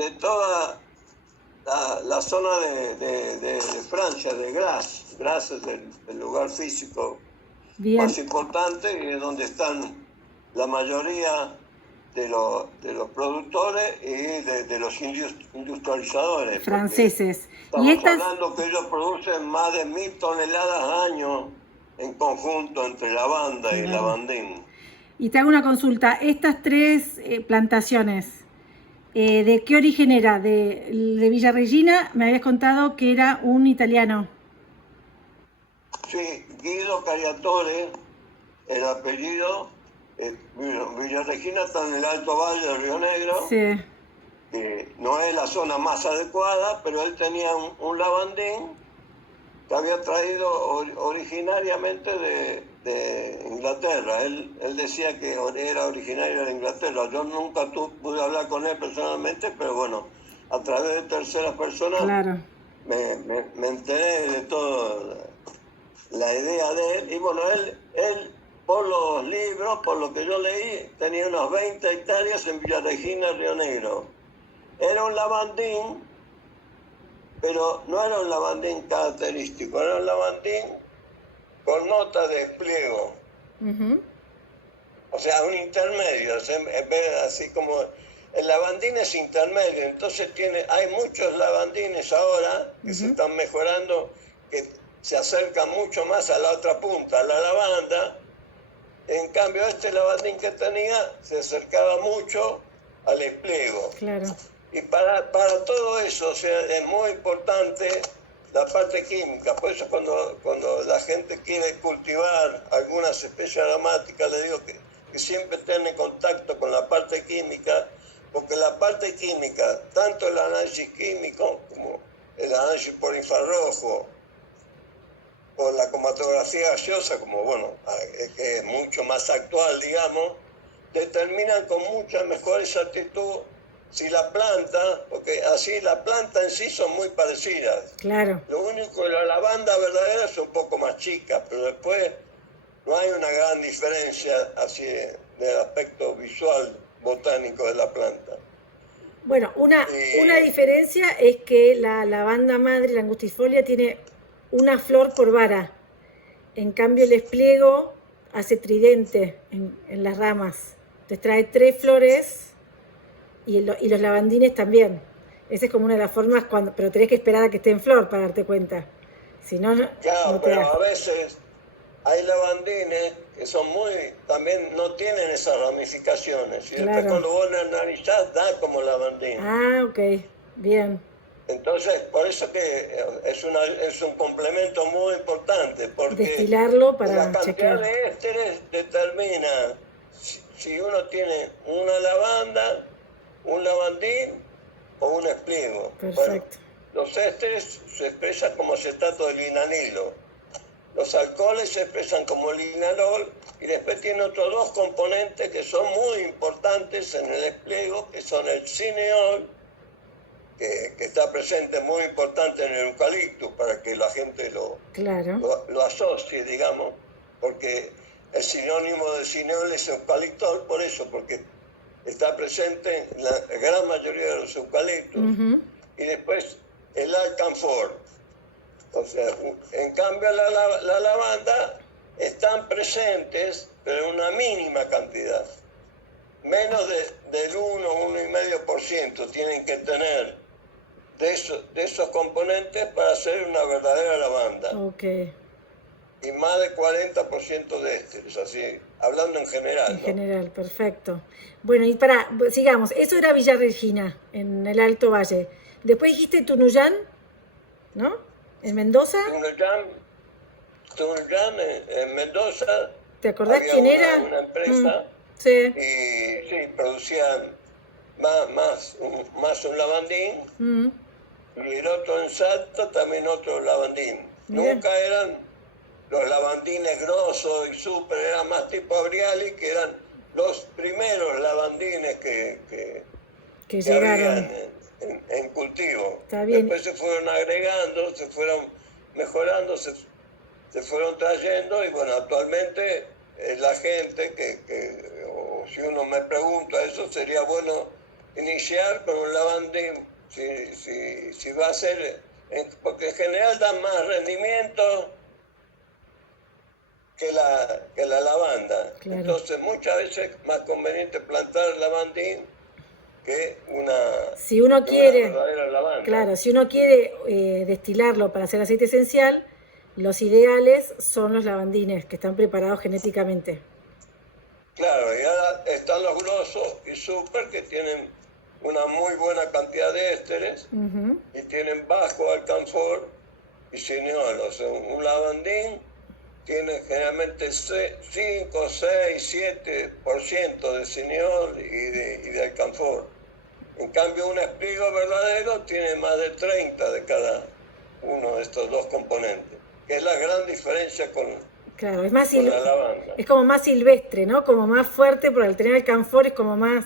de toda la zona de Francia, de Grasse. Grasse es el lugar físico más importante y es donde están la mayoría de los productores y de los industrializadores franceses. Estamos hablando que ellos producen más de 1.000 toneladas al año en conjunto entre lavanda y lavandín. Y te hago una consulta, estas tres plantaciones, ¿de qué origen era? De Villa Regina me habías contado que era un italiano. Sí, Guido Cariatore, el apellido. Villa Regina está en el Alto Valle del Río Negro. Sí. No es la zona más adecuada, pero él tenía un lavandín que había traído originariamente de Inglaterra. Él decía que era originario de Inglaterra. Yo nunca pude hablar con él personalmente, pero bueno, a través de terceras personas me enteré de toda la idea de él. Y bueno, él por los libros, por lo que yo leí, tenía unas 20 hectáreas en Villa Regina, Río Negro. Era un lavandín, pero no era un lavandín característico, era un lavandín con nota de pliego. O sea, un intermedio, así como el lavandín es intermedio, entonces hay muchos lavandines ahora que se están mejorando, que se acercan mucho más a la otra punta, a la lavanda. En cambio, este lavandín que tenía se acercaba mucho al espliego. Claro. Y para todo eso, o sea, es muy importante la parte química. Por eso cuando la gente quiere cultivar algunas especies aromáticas, le digo que siempre estén en contacto con la parte química, porque la parte química, tanto el análisis químico como el análisis por infrarrojo, o la cromatografía gaseosa, como bueno, que es mucho más actual, digamos, determinan con mucha mejor exactitud si la planta, porque así la planta en sí son muy parecidas. Claro. Lo único que la lavanda verdadera es un poco más chica, pero después no hay una gran diferencia así del aspecto visual botánico de la planta. Bueno, una diferencia es que la lavanda madre, la angustifolia, tiene una flor por vara. En cambio, el espliego hace tridente en las ramas. Te trae 3 flores y los lavandines también. Esa es como una de las formas, pero tenés que esperar a que esté en flor para darte cuenta. Si no, claro, no te pero das. a veces hay lavandines que también no tienen esas ramificaciones. Y después cuando vos la analizás, da como lavandín. Ah, ok, bien. Entonces, por eso que es un complemento muy importante, porque destilarlo para la cantidad chequear. de ésteres determina si uno tiene una lavanda, un lavandín o un espliego. Perfecto. Bueno, los ésteres se expresan como acetato de linanilo, los alcoholes se expresan como linalol, y después tiene otros 2 componentes que son muy importantes en el espliego, que son el cineol, que está presente, muy importante en el eucalipto, para que la gente lo asocie, digamos, porque el sinónimo de cineol es eucaliptol, por eso, porque está presente en la gran mayoría de los eucaliptos. Y después el alcanfor. O sea, en cambio la lavanda están presentes, pero en una mínima cantidad. Menos del 1,5% tienen que tener de esos componentes para hacer una verdadera lavanda. Okay. Y más del 40% de ésteres, así, hablando en general. En general, perfecto. Bueno, y sigamos, eso era Villa Regina, en el Alto Valle. Después dijiste Tunuyán, ¿no? ¿En Mendoza? Tunuyán, en Mendoza. ¿Te acordás quién era? Una empresa. Sí. Y sí, producían más un lavandín. Y el otro en Salta también otro lavandín. Mirá. Nunca eran los lavandines grosos y súper, eran más tipo Abriali, que eran los primeros lavandines que llegaron. habían en cultivo. Está bien. Después se fueron agregando, se fueron mejorando, se fueron trayendo, y bueno, actualmente la gente o si uno me pregunta eso, sería bueno iniciar con un lavandín, si va a ser, porque en general dan más rendimiento que la lavanda. Claro. Entonces muchas veces es más conveniente plantar lavandín que Si uno que quiere, una verdadera lavanda. claro, si uno quiere destilarlo para hacer aceite esencial, los ideales son los lavandines que están preparados genéticamente. Claro, y ahora están los grosos y super que tienen una muy buena cantidad de ésteres y tienen bajo alcanfor y cineol. O sea, un lavandín tiene generalmente 5, 6, 7% de cineol y de alcanfor. En cambio, un espliego verdadero tiene más de 30 de cada uno de estos dos componentes, que es la gran diferencia con Claro, es más la lavanda. es como más silvestre, ¿no? Como más fuerte, porque al tener alcanfor es como más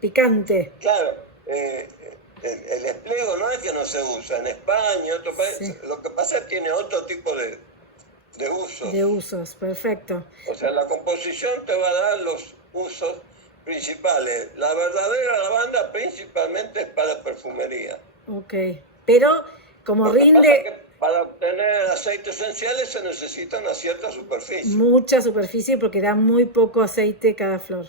picante. Claro, el espliego no es que no se usa. En España, otros países, lo que pasa es que tiene otro tipo de usos. De usos, perfecto. O sea, la composición te va a dar los usos principales. La verdadera lavanda principalmente es para perfumería. Ok, pero como Lo que rinde... pasa es que para obtener aceites esenciales se necesita una cierta superficie. Mucha superficie porque da muy poco aceite cada flor.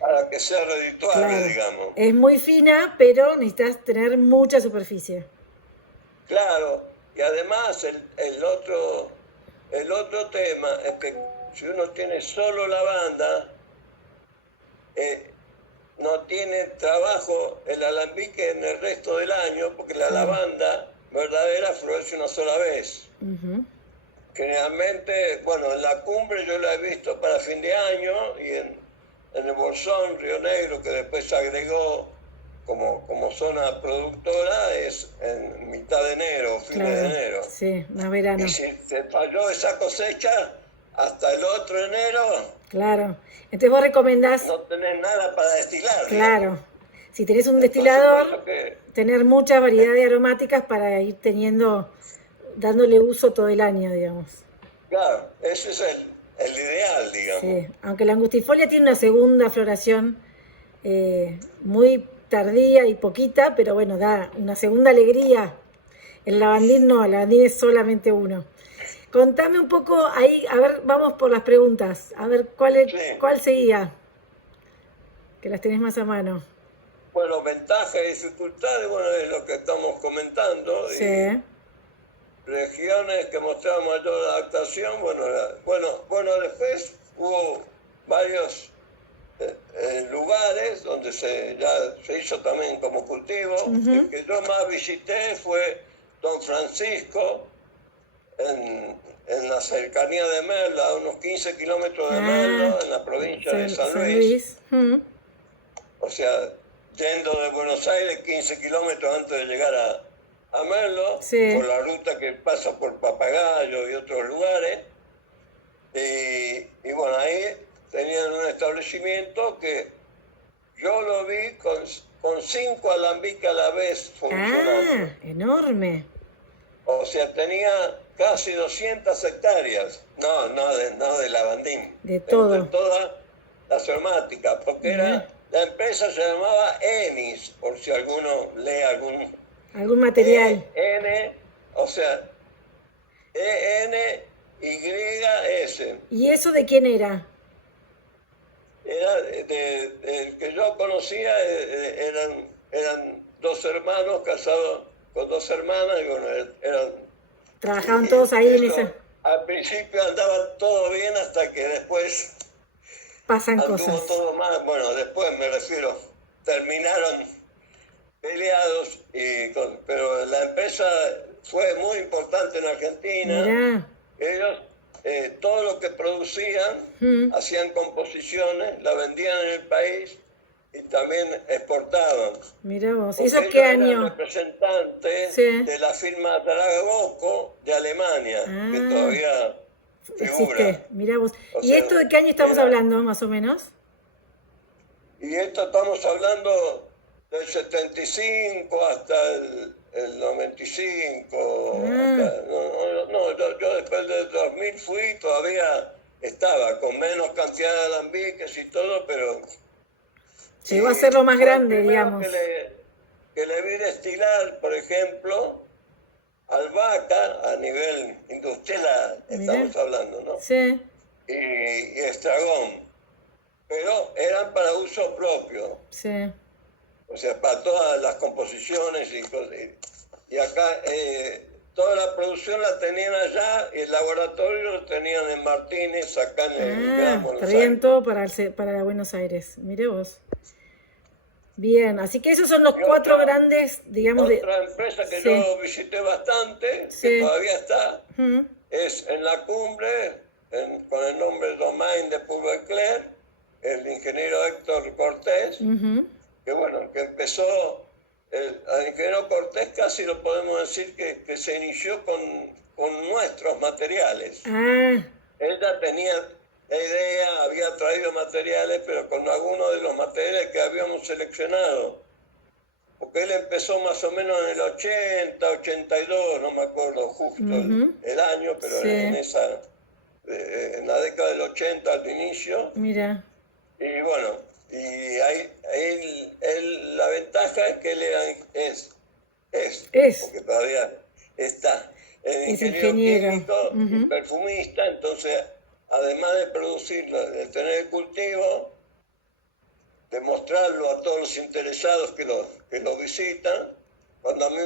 Para que sea redituable, Claro. digamos. Es muy fina, pero necesitas tener mucha superficie. Claro, y además el otro tema es que si uno tiene solo lavanda, no tiene trabajo el alambique en el resto del año, porque la lavanda verdadera florece una sola vez. Generalmente, bueno, en la cumbre yo la he visto para fin de año y en el Bolsón, Río Negro, que después se agregó como zona productora, es en mitad de enero, fines de enero. Sí, más verano. Y si te falló esa cosecha, hasta el otro enero, claro. Entonces vos recomendás... no tenés nada para destilar. Claro. Digamos. Si tenés un Entonces, destilador, tener mucha variedad de aromáticas para ir dándole uso todo el año, digamos. Claro, ese es el ideal, digamos. Sí, aunque la angustifolia tiene una segunda floración muy tardía y poquita, pero bueno, da una segunda alegría. El lavandín no, el lavandín es solamente uno. Contame un poco ahí, a ver, vamos por las preguntas, a ver cuál seguía, que las tenés más a mano. Bueno, ventajas y dificultades, bueno, es lo que estamos comentando. Sí. Y regiones que mostraban mayor adaptación, bueno, después hubo varios lugares donde ya se hizo también como cultivo. El que yo más visité fue Don Francisco, en la cercanía de Merlo, a unos 15 kilómetros de Merlo, en la provincia de San Luis. O sea, yendo de Buenos Aires 15 kilómetros antes de llegar a Merlo, por la ruta que pasa por Papagayo y otros lugares. Y bueno, ahí tenían un establecimiento que yo lo vi con 5 alambiques a la vez funcionando. ¡Ah, enorme! O sea, tenía casi 200 hectáreas. No de lavandín. De todo. De toda la aromática, porque la empresa se llamaba Enis, por si alguno lee algún material. O sea, ENYS. ¿Y eso de quién era? Era del que yo conocía, eran 2 hermanos casados con 2 hermanas, y bueno, trabajaban todos ahí en esa... Al principio andaba todo bien hasta que después pasan anduvo cosas. todo mal. Bueno, después me refiero, terminaron peleados, pero la empresa fue muy importante en Argentina. Mirá. Ellos todo lo que producían, hacían composiciones, la vendían en el país y también exportaban. Mirá vos, ¿y eso qué año? Era representante de la firma Tragoco de Alemania, que todavía existe. Mirá vos. ¿Y esto de qué año estamos hablando, más o menos? Y esto estamos hablando del 75 hasta el 95. Yo después del 2000 fui, todavía estaba con menos cantidad de alambiques y todo, pero Llegó a ser lo más fue el grande, primero digamos. que le vi destilar, por ejemplo, albahaca a nivel industrial, Mirá. estamos hablando, ¿no? Sí. Y estragón, pero eran para uso propio, Sí. o sea, para todas las composiciones y cosas. Y acá toda la producción la tenían allá y el laboratorio lo tenían en Martínez, acá en el Gran Buenos Traían Aires. todo para Buenos Aires. Mire vos. Bien, así que esos son los Y 4 grandes, digamos, de... otra empresa que Sí. yo visité bastante, Sí. que todavía está, Ujú. es en la cumbre, con el nombre Domain de Puebla, el ingeniero Héctor Cortés, Ujú. que bueno, que empezó, al ingeniero Cortés casi lo podemos decir que se inició con nuestros materiales. Ah, Él ya tenía la idea, había traído materiales, pero con algunos de los materiales que habíamos seleccionado. Porque él empezó más o menos en el 80, 82, no me acuerdo justo el año, pero sí. en la década del 80 al inicio. Mira. Y bueno, y la ventaja es que él Es. porque todavía está, Es ingeniero ingeniero. químico y Ujú. perfumista, entonces, además de producir, de tener el cultivo, de mostrarlo a todos los interesados que lo visitan, cuando a mí